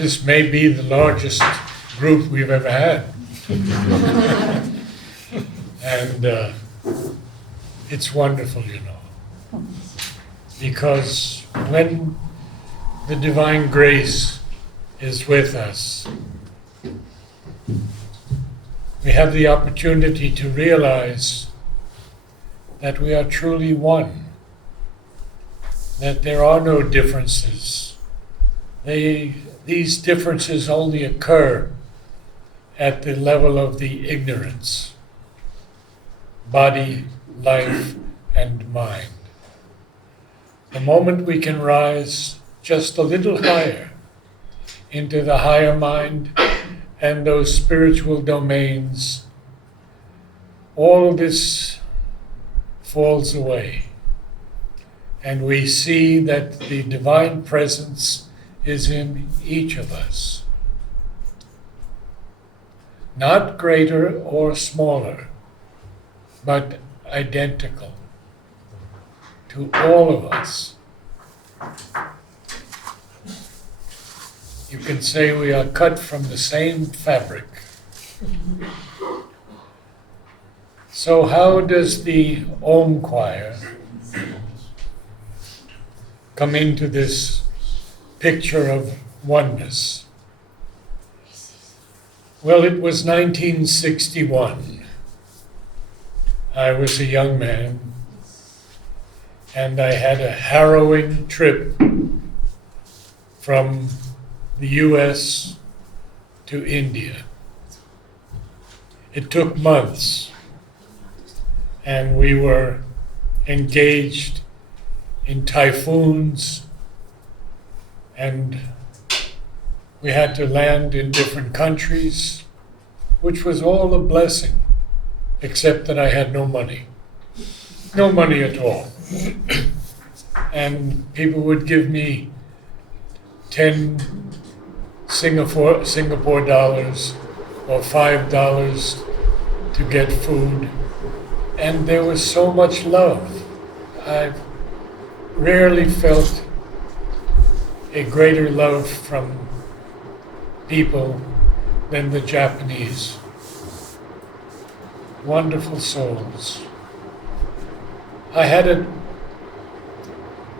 this may be the largest group we've ever had. And it's wonderful, you know, because when the divine grace is with us, we have the opportunity to realize that we are truly one, that there are no differences. These differences only occur at the level of the ignorance, body, life, and mind. The moment we can rise just a little higher into the higher mind and those spiritual domains, all this falls away. And we see that the divine presence is in each of us. Not greater or smaller, but identical to all of us. You can say we are cut from the same fabric. So how does the Om choir come into this picture of oneness? Well, it was 1961. I was a young man, and I had a harrowing trip from the US to India. It took months, and we were engaged in typhoons, and we had to land in different countries, which was all a blessing, except that I had no money. No money at all. And people would give me 10 Singapore dollars or $5 to get food. And there was so much love. I've rarely felt a greater love from people than the Japanese. Wonderful souls. I had a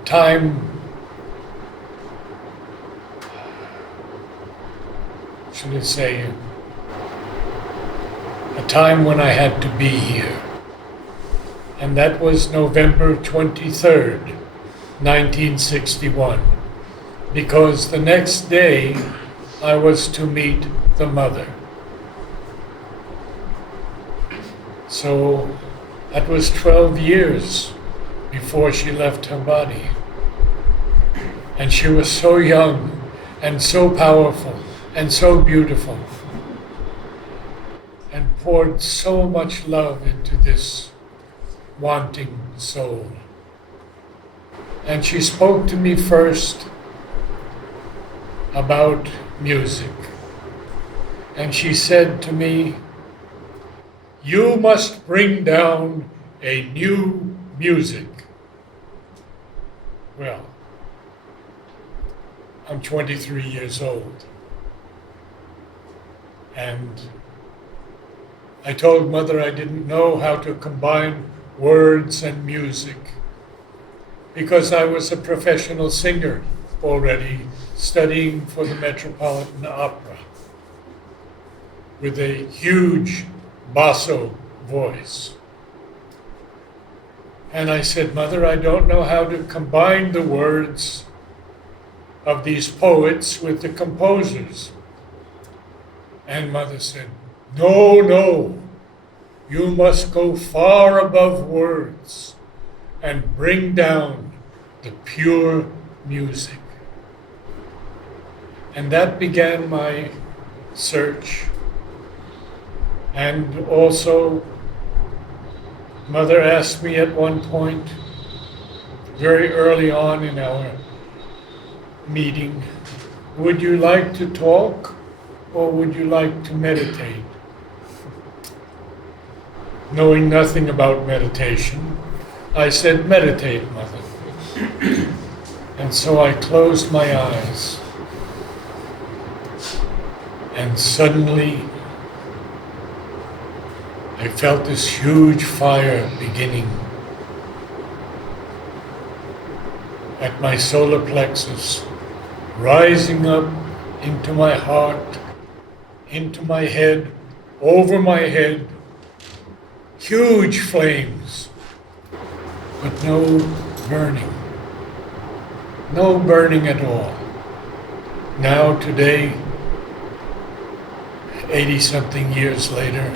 time, should I say, a time when I had to be here. And that was November 23rd, 1961, because the next day I was to meet the mother. So that was 12 years before she left her body. And she was so young and so powerful and so beautiful and poured so much love into this wanting soul. And she spoke to me first about music. And she said to me, "You must bring down a new music." Well, I'm 23 years old. And I told Mother I didn't know how to combine words and music because I was a professional singer already, studying for the Metropolitan Opera with a huge basso voice. And I said, "Mother, I don't know how to combine the words of these poets with the composers." And Mother said, No, you must go far above words and bring down the pure music." And that began my search. And also, Mother asked me at one point, very early on in our meeting, "Would you like to talk or would you like to meditate?" Knowing nothing about meditation, I said, "Meditate, Mother." And so I closed my eyes And suddenly, I felt this huge fire beginning at my solar plexus, rising up into my heart, into my head, over my head, huge flames, but no burning. No burning at all. Now, today, 80-something years later,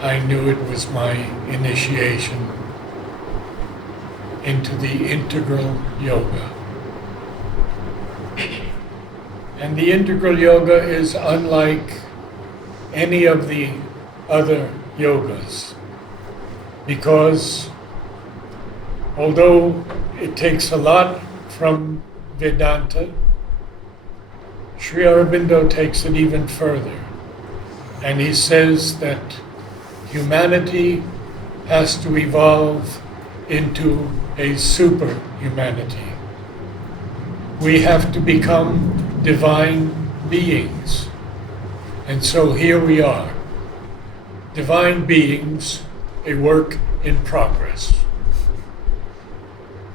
I knew it was my initiation into the integral yoga. And the integral yoga is unlike any of the other yogas, because although it takes a lot from Vedanta, Sri Aurobindo takes it even further. And he says that humanity has to evolve into a super humanity. We have to become divine beings. And so here we are, divine beings, a work in progress.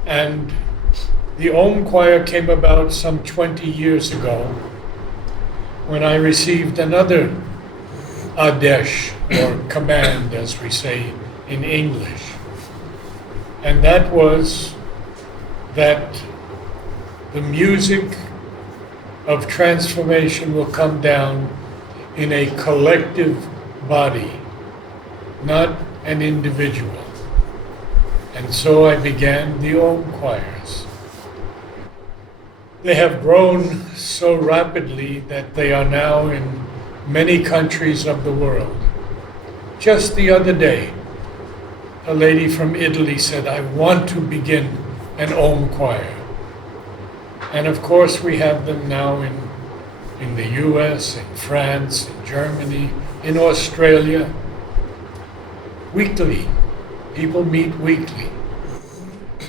And the Om Choir came about some 20 years ago when I received another Adesh, or command, as we say in English. And that was that the music of transformation will come down in a collective body, not an individual. And so I began the Om choirs. They have grown so rapidly that they are now in many countries of the world. Just the other day, a lady from Italy said, "I want to begin an Om choir." And of course we have them now in the US, in France, in Germany, in Australia. Weekly. People meet weekly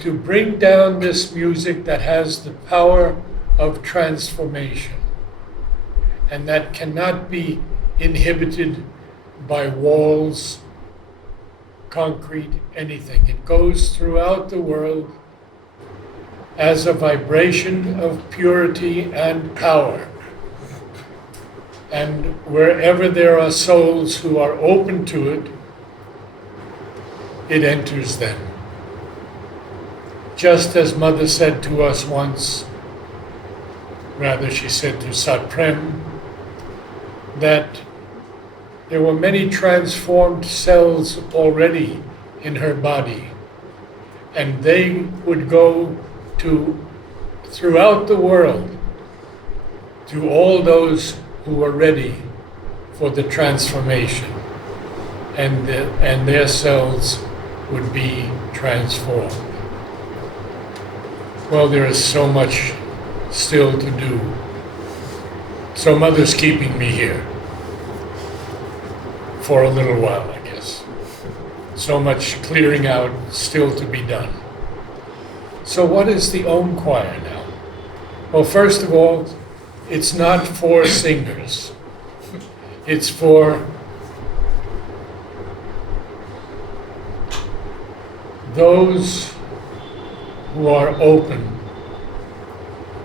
to bring down this music that has the power of transformation and that cannot be inhibited by walls, concrete, anything. It goes throughout the world as a vibration of purity and power. And wherever there are souls who are open to it, it enters them. Just as Mother said to us once, rather she said to Satprem, that there were many transformed cells already in her body, and they would go throughout the world to all those who were ready for the transformation, and their cells would be transformed. Well, there is so much still to do. So Mother's keeping me here for a little while, I guess. So much clearing out still to be done. So what is the Om choir now? Well, first of all, it's not for singers. It's for those who are open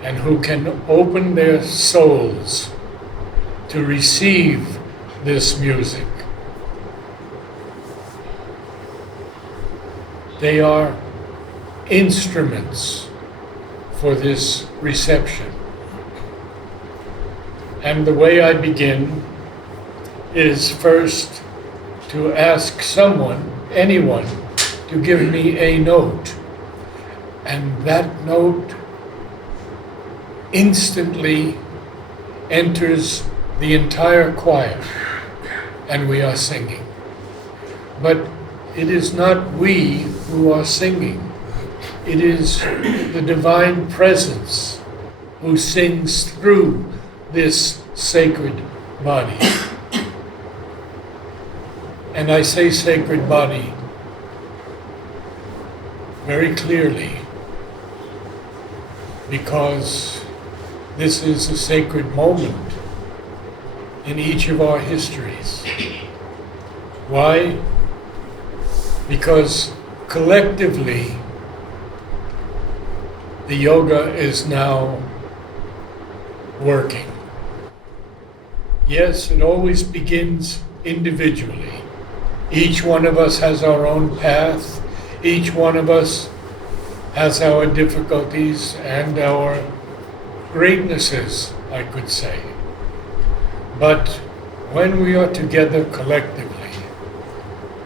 and who can open their souls to receive this music. They are instruments for this reception. And the way I begin is first to ask someone, anyone, to give me a note. And that note instantly enters the entire choir, and we are singing. But it is not we who are singing. It is the divine presence who sings through this sacred body. And I say sacred body very clearly, because this is a sacred moment in each of our histories. Why? Because collectively, the yoga is now working. Yes, it always begins individually. Each one of us has our own path. Each one of us has our difficulties and our greatnesses, I could say. But when we are together collectively,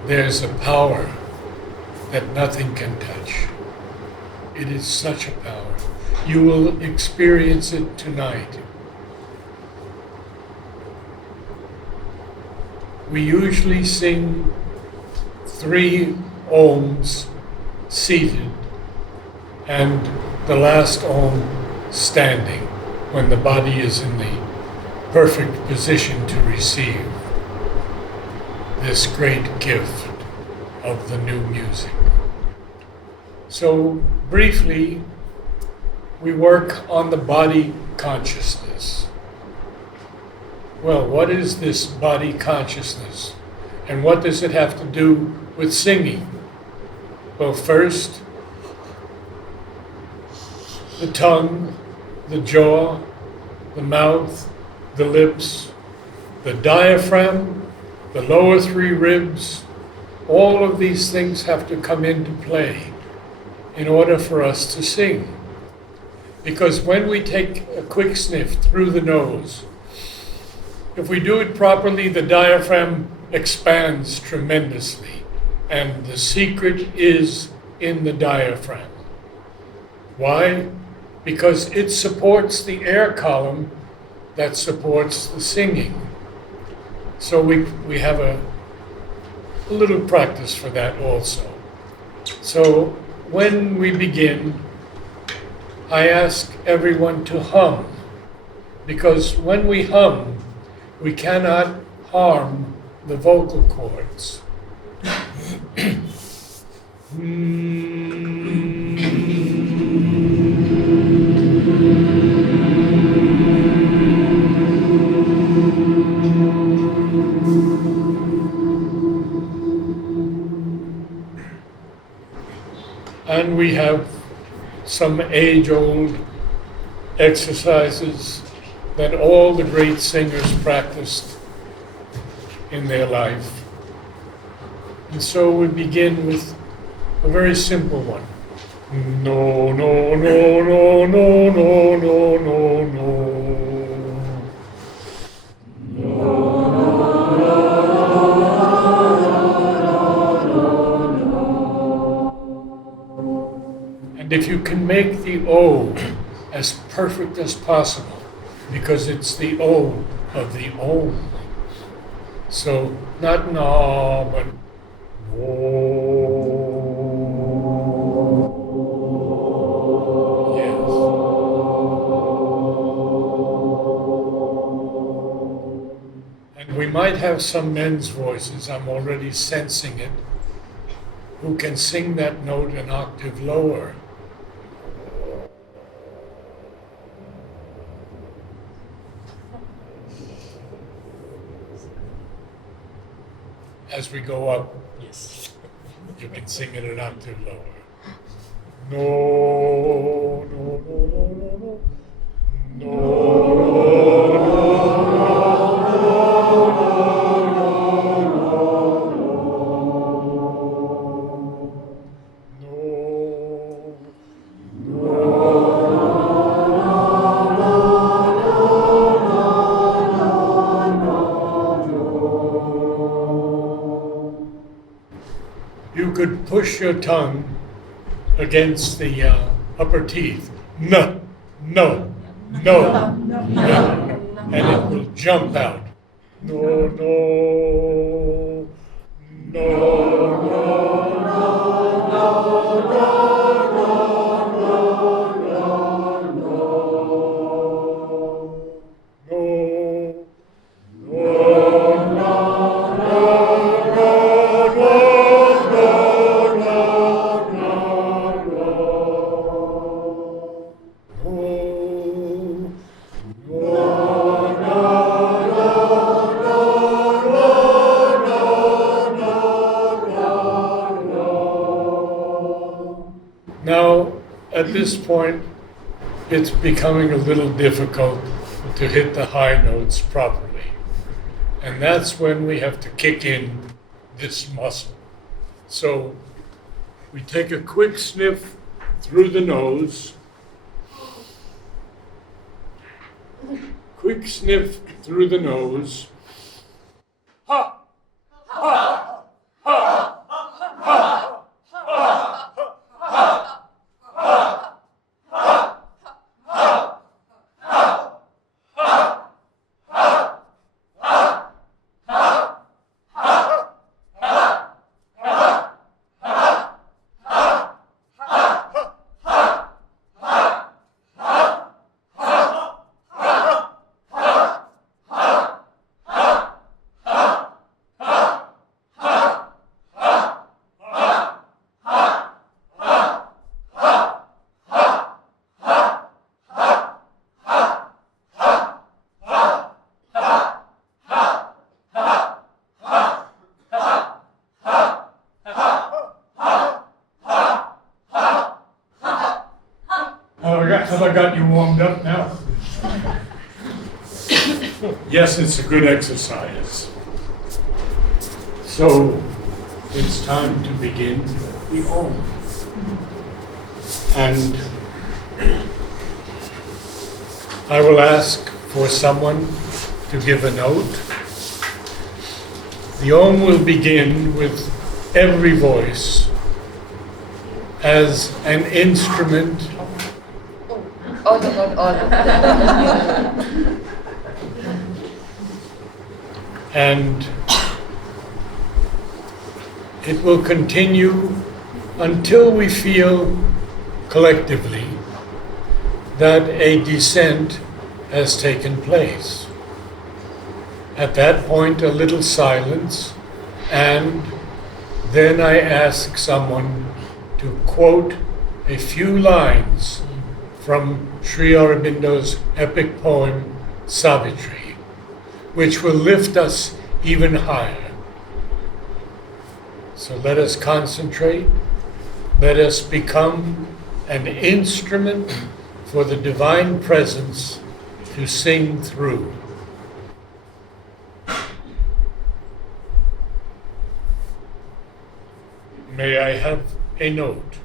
there's a power that nothing can touch. It is such a power. You will experience it tonight. We usually sing 3 ohms seated and the last ohm standing when the body is in the perfect position to receive this great gift of the new music. So briefly, we work on the body consciousness. Well, what is this body consciousness? And what does it have to do with singing? Well, first, the tongue, the jaw, the mouth, the lips, the diaphragm, the lower 3 ribs, all of these things have to come into play in order for us to sing. Because when we take a quick sniff through the nose, if we do it properly, the diaphragm expands tremendously. And the secret is in the diaphragm. Why? Because it supports the air column that supports the singing. So we have a little practice for that also. So when we begin, I ask everyone to hum, because when we hum, we cannot harm the vocal cords. And we have some age-old exercises that all the great singers practiced in their life. And so we begin with a very simple one. No, no, no, no, no, no, no, no, no. And if you can make the O as perfect as possible, because it's the O of the Om. So not na, but O. Yes. And we might have some men's voices, I'm already sensing it, who can sing that note an octave lower. As we go up, yes, you can sing it an octave lower. No, no, no, no, no, no, you could push your tongue against the upper teeth. No, no, no, no. And it will jump out. No, no, no, no, no, no, no, no, no. Now, at this point, it's becoming a little difficult to hit the high notes properly. And that's when we have to kick in this muscle. So we take a quick sniff through the nose. Quick sniff through the nose. Ha! Ha! Ha! Ha! Ha! Ha! Ha! Have I got you warmed up now? Yes, it's a good exercise. So, it's time to begin the Om. And I will ask for someone to give a note. The Om will begin with every voice as an instrument. All. And it will continue until we feel collectively that a descent has taken place. At that point, a little silence, and then I ask someone to quote a few lines from Sri Aurobindo's epic poem, Savitri, which will lift us even higher. So let us concentrate. Let us become an instrument for the divine presence to sing through. May I have a note?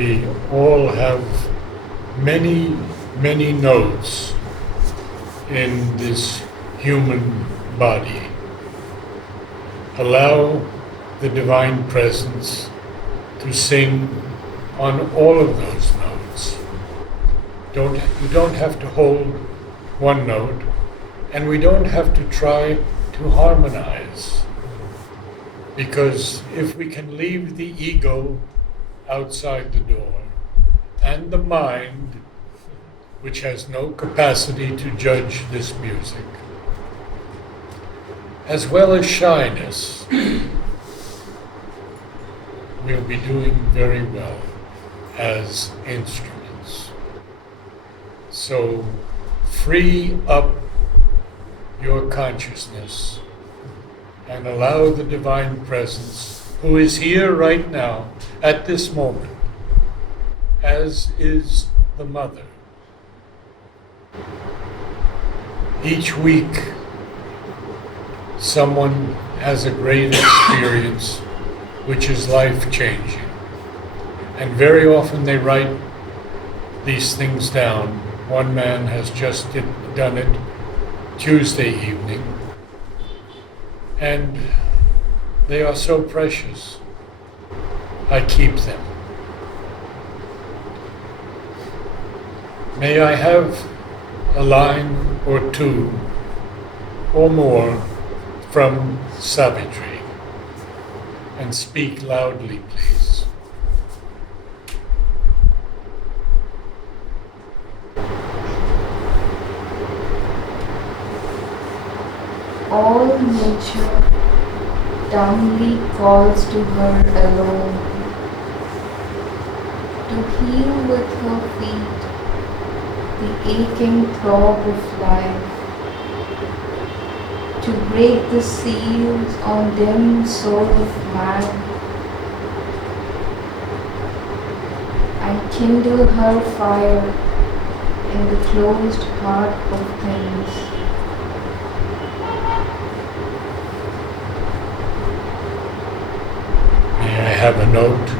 we all have many, many notes in this human body. Allow the Divine Presence to sing on all of those notes. You don't have to hold one note, and we don't have to try to harmonize. Because if we can leave the ego outside the door, and the mind, which has no capacity to judge this music, as well as shyness, we'll be doing very well as instruments. So free up your consciousness and allow the Divine Presence, who is here right now, at this moment, as is the Mother. Each week, someone has a great experience which is life-changing. And very often they write these things down. One man has just done it Tuesday evening. And they are so precious. I keep them. May I have a line or two or more from Savitri, and speak loudly, please. All nature dumbly calls to her alone, to heal with her feet the aching throb of life, to break the seals on dim soul of man, and kindle her fire in the closed heart of things. May I have a note?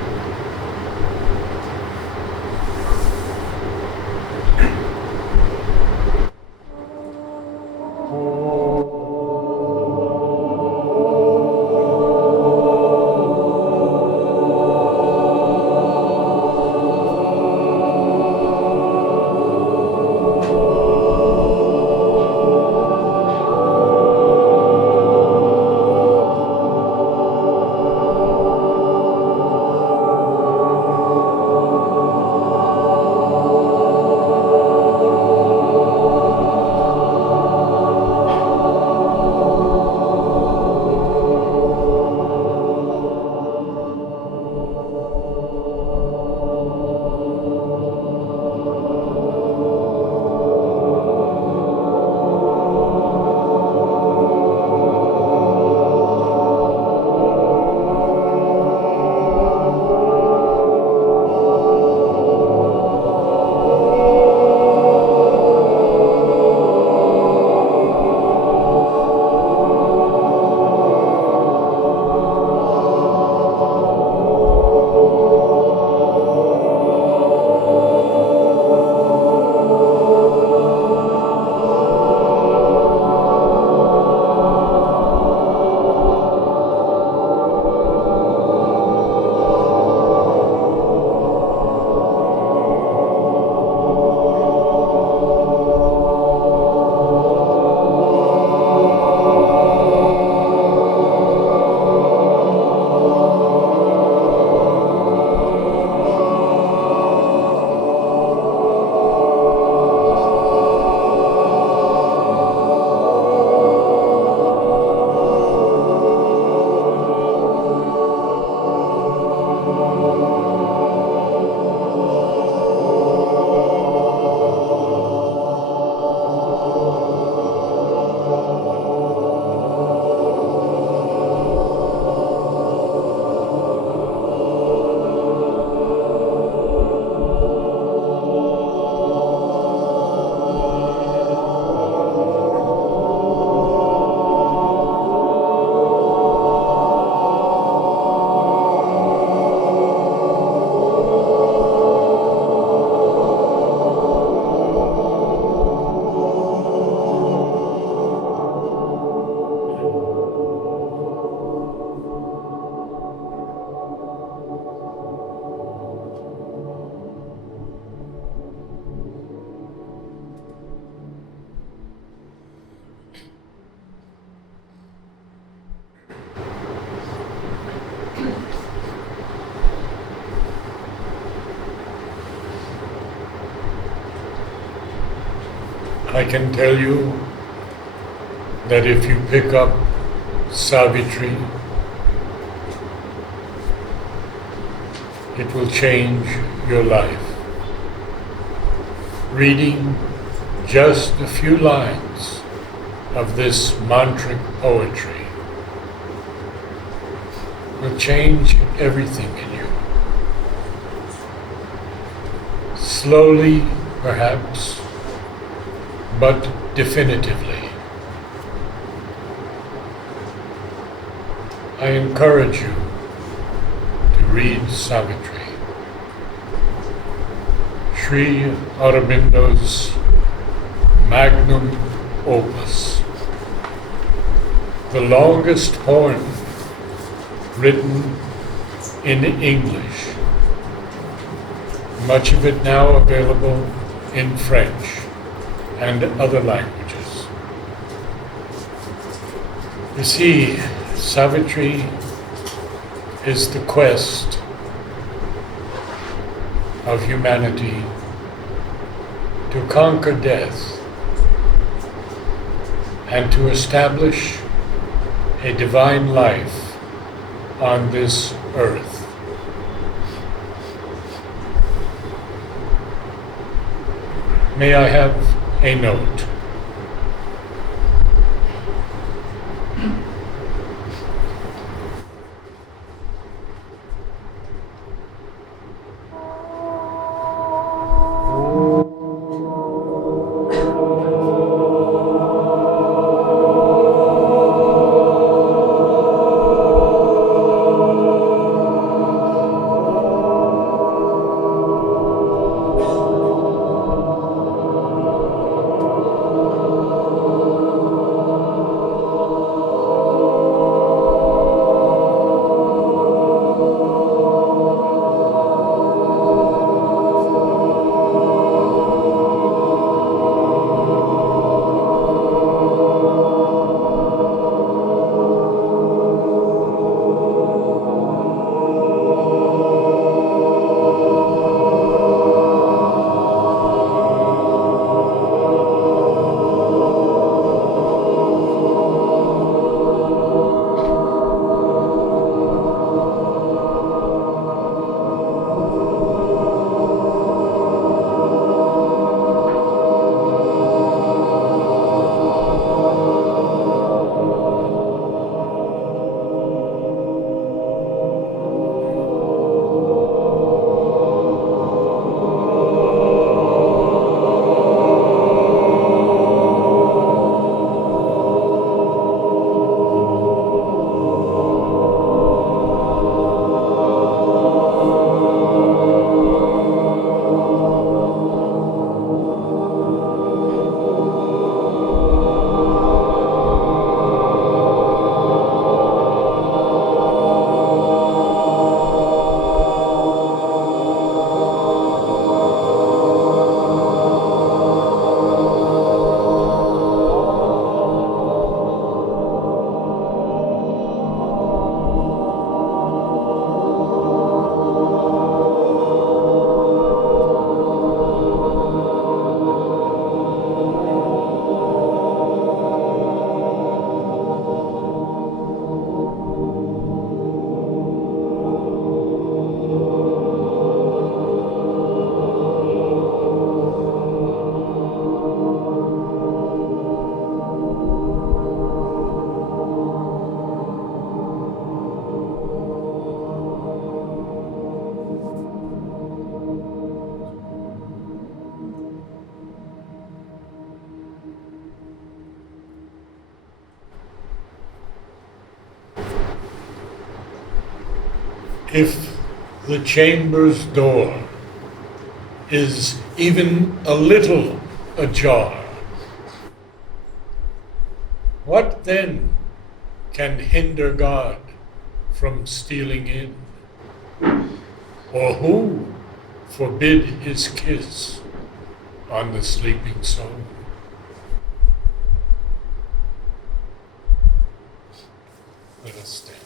I can tell you that if you pick up Savitri, it will change your life. Reading just a few lines of this mantric poetry will change everything in you. Slowly, perhaps, but definitively. I encourage you to read Savitri. Sri Aurobindo's magnum opus, the longest poem written in English, much of it now available in French and other languages. You see, Savitri is the quest of humanity to conquer death and to establish a divine life on this earth. May I have a note? If the chamber's door is even a little ajar, what then can hinder God from stealing in? Or who forbid his kiss on the sleeping soul? Let us stand.